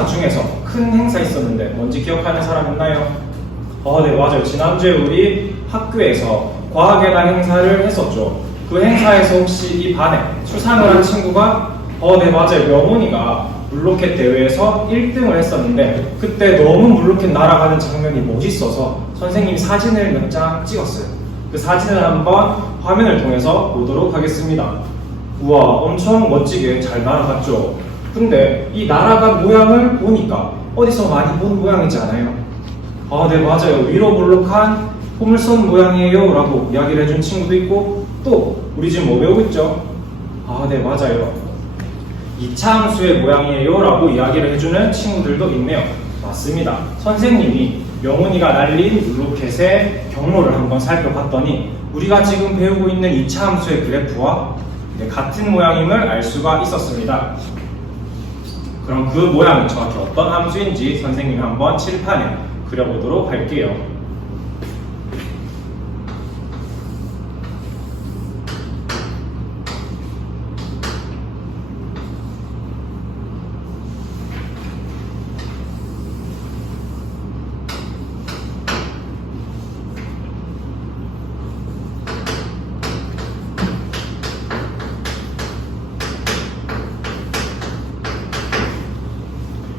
행사 중에서 큰 행사 있었는데 뭔지 기억하는 사람 있나요? 네, 맞아요. 지난주에 우리 학교에서 과학의 날 행사를 했었죠. 그 행사에서 혹시 이 반에 수상을 한 친구가 네, 맞아요. 명훈이가 물로켓 대회에서 1등을 했었는데 그때 너무 물로켓 날아가는 장면이 멋있어서 선생님이 사진을 몇 장 찍었어요. 그 사진을 한번 화면을 통해서 보도록 하겠습니다. 우와, 엄청 멋지게 잘 날아갔죠. 근데 이 날아간 모양을 보니까 어디서 많이 본 모양이지 않아요? 네, 맞아요. 위로 볼록한 포물선 모양이에요 라고 이야기를 해준 친구도 있고, 또 우리 지금 뭐 배우고 있죠? 네, 맞아요. 2차 함수의 모양이에요 라고 이야기를 해주는 친구들도 있네요. 맞습니다. 선생님이 명훈이가 날린 물로켓의 경로를 한번 살펴봤더니 우리가 지금 배우고 있는 2차 함수의 그래프와 같은 모양임을 알 수가 있었습니다. 그럼 그 모양이 정확히 어떤 함수인지 선생님이 한번 칠판에 그려보도록 할게요.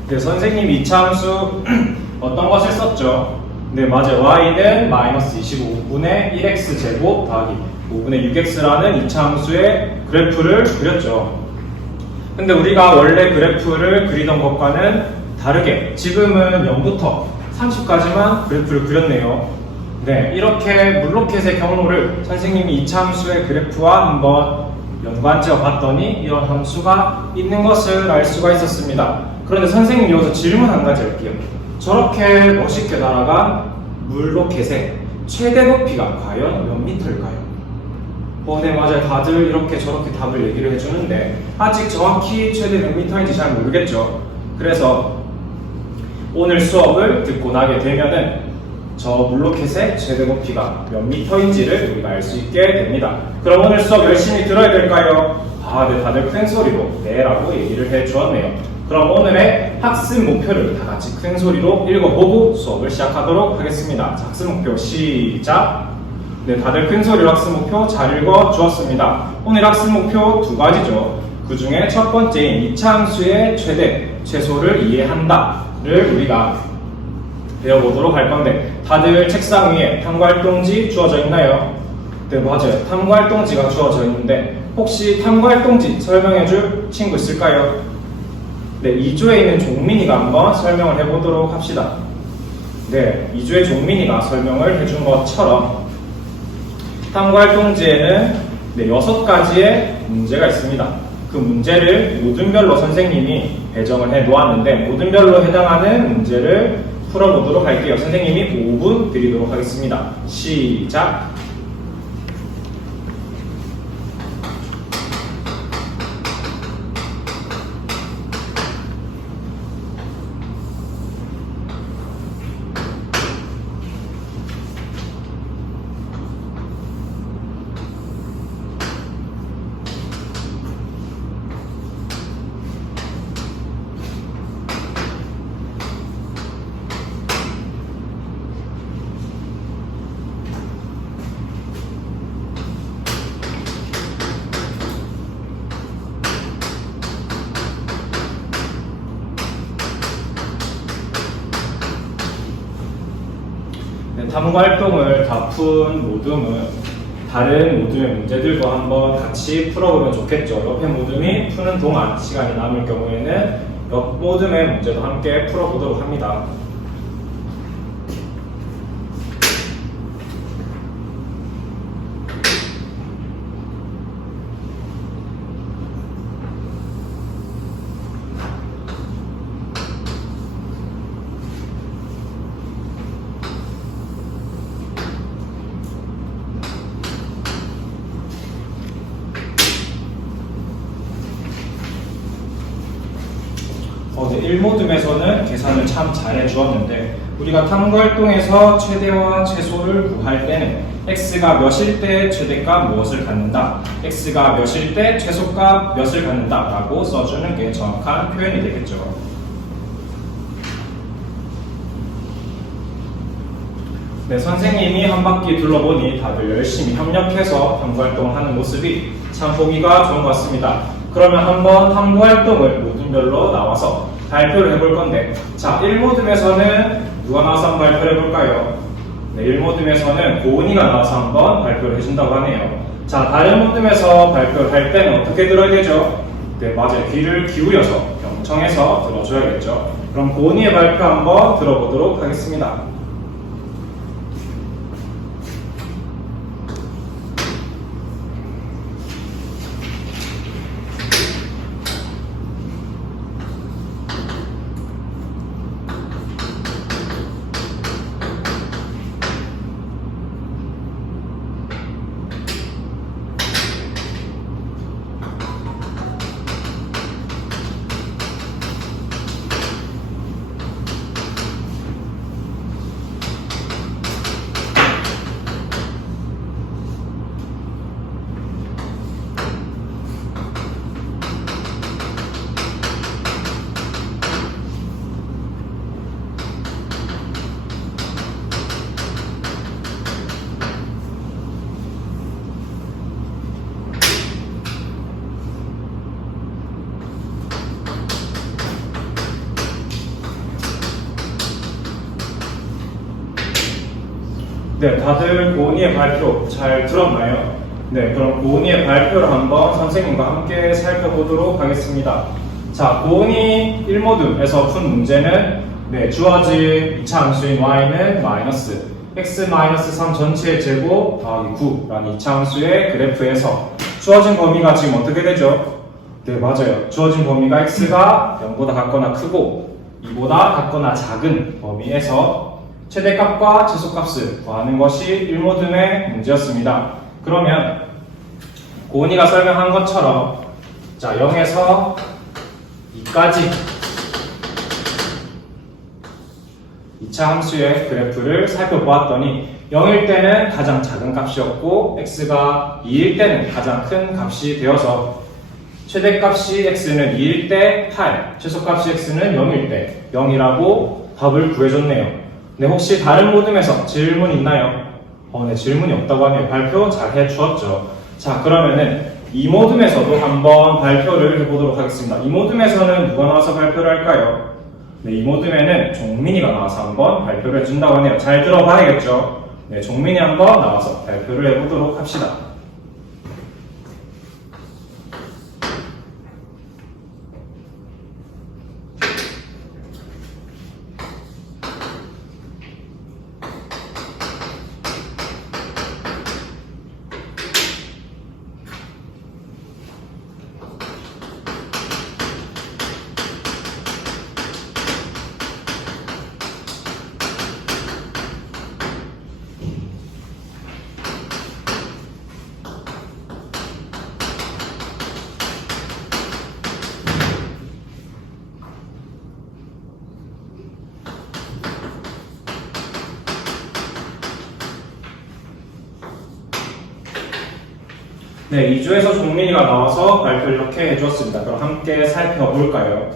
네, 선생님이 2차 함수 어떤 것을 썼죠? 네, 맞아요. y는 마이너스 25분의 1x 제곱 더하기 5분의 6x라는 2차 함수의 그래프를 그렸죠. 근데 우리가 원래 그래프를 그리던 것과는 다르게 지금은 0부터 30까지만 그래프를 그렸네요. 네, 이렇게 물로켓의 경로를 선생님이 2차 함수의 그래프와 한번 연관지어 봤더니 이런 함수가 있는 것을 알 수가 있었습니다. 그런데 선생님 여기서 질문 한 가지 할게요. 저렇게 멋있게 날아간 물로켓의 최대 높이가 과연 몇 미터일까요? 네, 맞아요. 다들 이렇게 저렇게 답을 얘기를 해주는데 아직 정확히 최대 몇 미터인지 잘 모르겠죠. 그래서 오늘 수업을 듣고 나게 되면은 저 물로켓의 최대 높이가 몇 미터인지를 우리가 알 수 있게 됩니다. 그럼 오늘 수업 열심히 들어야 될까요? 네, 다들 큰 소리로 네 라고 얘기를 해주었네요. 그럼 오늘의 학습 목표를 다 같이 큰 소리로 읽어보고 수업을 시작하도록 하겠습니다. 자, 학습 목표 시작! 네, 다들 큰 소리로 학습 목표 잘 읽어주었습니다. 오늘 학습 목표 두 가지죠. 그 중에 첫 번째인 2차 함수의 최대, 최소를 이해한다를 우리가 배워보도록 할 건데 다들 책상 위에 탐구활동지 주어져 있나요? 네, 맞아요. 탐구활동지가 주어져 있는데 혹시 탐구활동지 설명해줄 친구 있을까요? 네, 2조에 있는 종민이가 한번 설명을 해보도록 합시다. 네, 2조의 종민이가 설명을 해준 것처럼 탐구활동지에는 6가지의 문제가 있습니다. 그 문제를 모든별로 선생님이 배정을 해 놓았는데 모든별로 해당하는 문제를 풀어보도록 할게요. 선생님이 5분 드리도록 하겠습니다. 시작! 탐구활동을 다 푼 모둠은 다른 모둠의 문제들도 한번 같이 풀어보면 좋겠죠. 옆에 모둠이 푸는 동안 시간이 남을 경우에는 옆 모둠의 문제도 함께 풀어보도록 합니다. 네, 1모둠에서는 계산을 참 잘해 주었는데 우리가 탐구활동에서 최대와 최소를 구할 때는 x가 몇일 때 최대값 무엇을 갖는다, x가 몇일 때 최소값 몇을 갖는다 라고 써주는 게 정확한 표현이 되겠죠. 네, 선생님이 한 바퀴 둘러보니 다들 열심히 협력해서 탐구활동을 하는 모습이 참 보기가 좋은 것 같습니다. 그러면 한번 탐구활동을 모둠별로 나와서 발표를 해볼 건데, 자, 1모둠에서는 누가 나와서 한번 발표를 해볼까요? 네, 1모둠에서는 고은이가 나와서 한번 발표를 해준다고 하네요. 자, 다른 모둠에서 발표를 할 때는 어떻게 들어야 되죠? 네, 맞아요. 귀를 기울여서 경청해서 들어줘야겠죠. 그럼 고은이의 발표 한번 들어보도록 하겠습니다. 네, 다들 고은이의 발표 잘 들었나요? 네, 그럼 고은이의 발표를 한번 선생님과 함께 살펴보도록 하겠습니다. 자, 고은이 1모듈에서 푼 문제는 네, 주어진 2차 함수인 y는 마이너스 x-3 전체의 제곱 더하기 9라는 2차 함수의 그래프에서 주어진 범위가 지금 어떻게 되죠? 네, 맞아요. 주어진 범위가 x가 0보다 같거나 크고 2보다 같거나 작은 범위에서 최대값과 최소값을 구하는 것이 1모둠의 문제였습니다. 그러면 고은이가 설명한 것처럼 자 0에서 2까지 2차 함수의 그래프를 살펴보았더니 0일 때는 가장 작은 값이었고 x가 2일 때는 가장 큰 값이 되어서 최대값이 x는 2일 때 8, 최소값이 x는 0일 때 0이라고 답을 구해줬네요. 네, 혹시 다른 모둠에서 질문 있나요? 네, 질문이 없다고 하네요. 발표 잘 해주었죠. 자, 그러면은 이 모둠에서도 한번 발표를 해보도록 하겠습니다. 이 모둠에서는 누가 나와서 발표를 할까요? 네, 이 모둠에는 종민이가 나와서 한번 발표를 해준다고 하네요. 잘 들어봐야겠죠? 네, 종민이 한번 나와서 발표를 해보도록 합시다. 네, 2조에서 종민이가 나와서 발표를 이렇게 해주었습니다. 그럼 함께 살펴볼까요?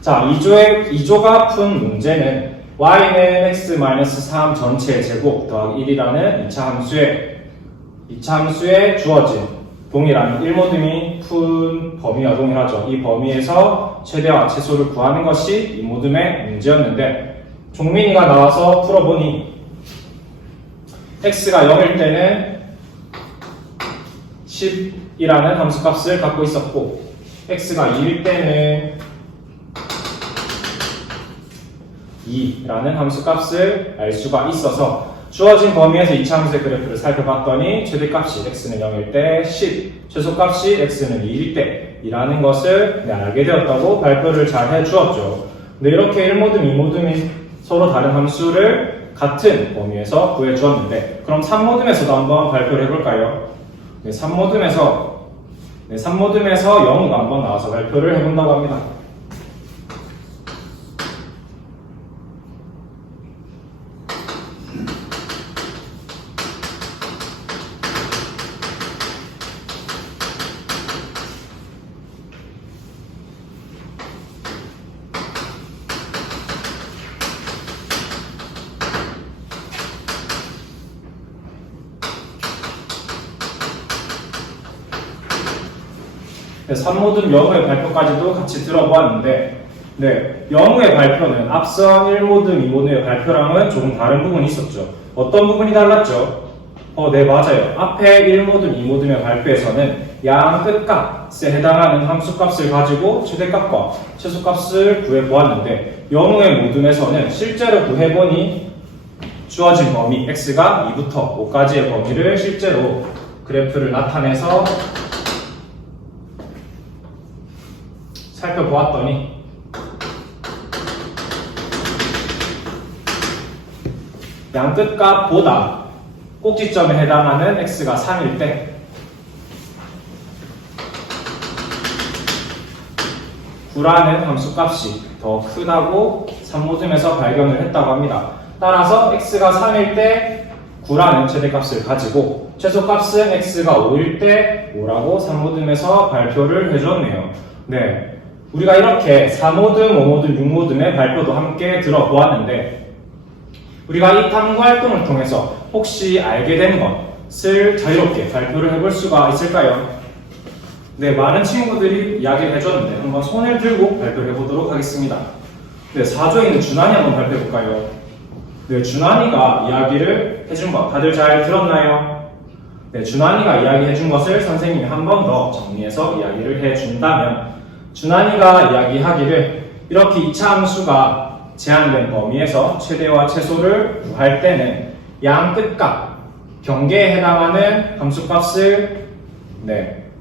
자, 2조가 푼 문제는 y는 x-3 전체의 제곱 더하기 1이라는 2차 함수에 주어진 동일한 1모둠이 푼 범위와 동일하죠. 이 범위에서 최대와 최소를 구하는 것이 2모둠의 문제였는데 종민이가 나와서 풀어보니 x가 0일 때는 10이라는 함수값을 갖고 있었고 x가 2일 때는 2라는 함수값을 알 수가 있어서 주어진 범위에서 2차 함수의 그래프를 살펴봤더니 최대값이 x는 0일 때 10, 최소값이 x는 2일 때 이라는 것을 알게 되었다고 발표를 잘 해주었죠. 근데 이렇게 1모둠, 2모둠이 서로 다른 함수를 같은 범위에서 구해주었는데 그럼 3모둠에서도 한번 발표를 해볼까요? 네, 3모둠에서 0가 한번 나와서 발표를 해본다고 합니다. 3모듬 영우의 발표까지도 같이 들어보았는데, 네, 영우의 발표는 앞선 1모듬, 2모듬의 발표랑은 조금 다른 부분이 있었죠. 어떤 부분이 달랐죠? 네, 맞아요. 앞에 1모듬, 2모듬의 발표에서는 양 끝값에 해당하는 함수값을 가지고 최대값과 최소값을 구해보았는데, 영우의 모듬에서는 실제로 구해보니 주어진 범위 x가 2부터 5까지의 범위를 실제로 그래프를 나타내서 살펴보았더니 양 끝값보다 꼭지점에 해당하는 x가 3일 때 구라는 함수값이 더 크다고 3모듬에서 발견을 했다고 합니다. 따라서 x가 3일 때 9라는 최대값을 가지고 최소값은 x가 5일 때 5라고 3모듬에서 발표를 해줬네요. 네, 우리가 이렇게 4모듬, 5모듬, 6모듬의 발표도 함께 들어보았는데, 우리가 이 탐구 활동을 통해서 혹시 알게 된 것을 자유롭게 발표를 해볼 수가 있을까요? 네, 많은 친구들이 이야기를 해줬는데 한번 손을 들고 발표를 해보도록 하겠습니다. 네, 4조에 있는 준환이 한번 발표해볼까요? 네, 준환이가 이야기를 해준 것 다들 잘 들었나요? 네, 준환이가 이야기해준 것을 선생님이 한 번 더 정리해서 이야기를 해준다면, 준환이가 이야기하기를 이렇게 2차 함수가 제한된 범위에서 최대와 최소를 구할 때는 양 끝값, 경계에 해당하는 함수값을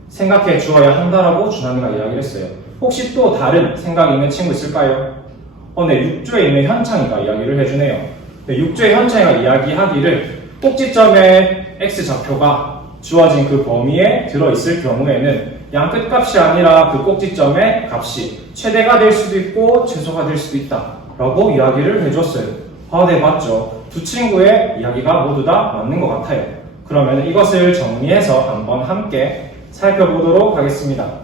생각해 주어야 한다라고 준환이가 이야기를 했어요. 혹시 또 다른 생각이 있는 친구 있을까요? 네, 6조에 있는 현창이가 이야기를 해주네요. 네, 6조의 현창이가 이야기하기를 꼭지점의 x좌표가 주어진 그 범위에 들어있을 경우에는 양 끝값이 아니라 그 꼭지점의 값이 최대가 될 수도 있고 최소가 될 수도 있다 라고 이야기를 해줬어요. 네, 맞죠. 두 친구의 이야기가 모두 다 맞는 것 같아요. 그러면 이것을 정리해서 한번 함께 살펴보도록 하겠습니다.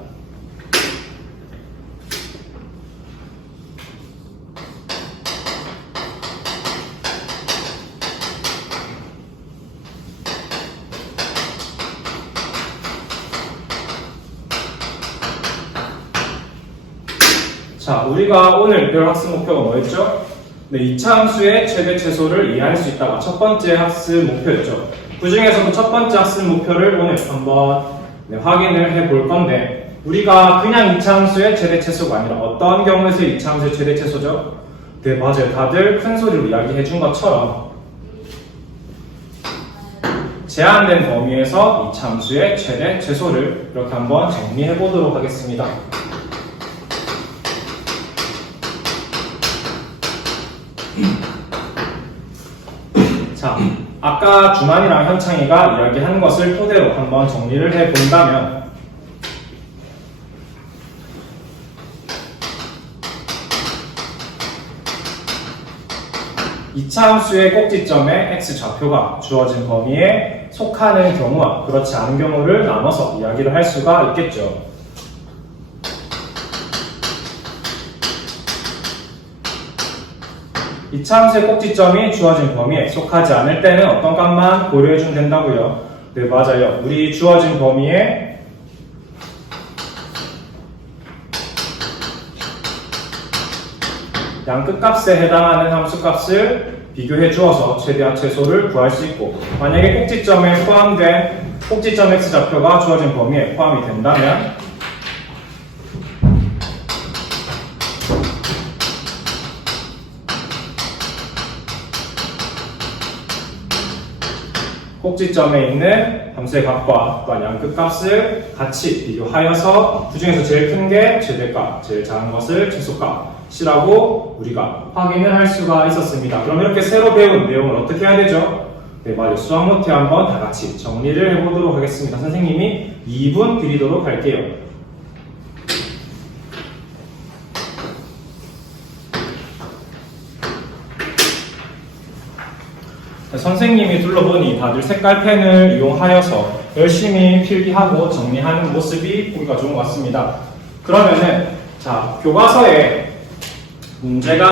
자, 우리가 오늘 별 학습 목표가 뭐였죠? 네, 2차 함수의 최대 최소를 이해할 수 있다가 첫 번째 학습 목표였죠. 그 중에서도 첫 번째 학습 목표를 오늘 한번 확인을 해볼 건데, 우리가 그냥 2차 함수의 최대 최소가 아니라 어떤 경우에서 2차 함수의 최대 최소죠? 네, 맞아요. 다들 큰 소리로 이야기해 준 것처럼 제한된 범위에서 2차 함수의 최대 최소를 이렇게 한번 정리해 보도록 하겠습니다. 자, 아까 준환이랑 현창이가 이야기하는 것을 토대로 한번 정리를 해본다면, 이차 함수의 꼭지점의 x좌표가 주어진 범위에 속하는 경우와 그렇지 않은 경우를 나눠서 이야기를 할 수가 있겠죠. 이차 함수의 꼭지점이 주어진 범위에 속하지 않을 때는 어떤 값만 고려해주면 된다고요? 네, 맞아요. 우리 주어진 범위에 양 끝값에 해당하는 함수값을 비교해 주어서 최대한 최소를 구할 수 있고, 만약에 꼭지점에 포함된 꼭지점 x좌표가 주어진 범위에 포함이 된다면 꼭지점에 있는 함수의 값과 또한 양 끝값을 같이 비교하여서 그 중에서 제일 큰 게 최대값, 제일 작은 것을 최소값이라고 우리가 확인을 할 수가 있었습니다. 그럼 이렇게 새로 배운 내용을 어떻게 해야 되죠? 네, 맞아요. 수학 노트에 한번 다 같이 정리를 해보도록 하겠습니다. 선생님이 2분 드리도록 할게요. 선생님이 둘러보니 다들 색깔펜을 이용하여서 열심히 필기하고 정리하는 모습이 보기가 좋은 것 같습니다. 그러면은 자, 교과서에 문제가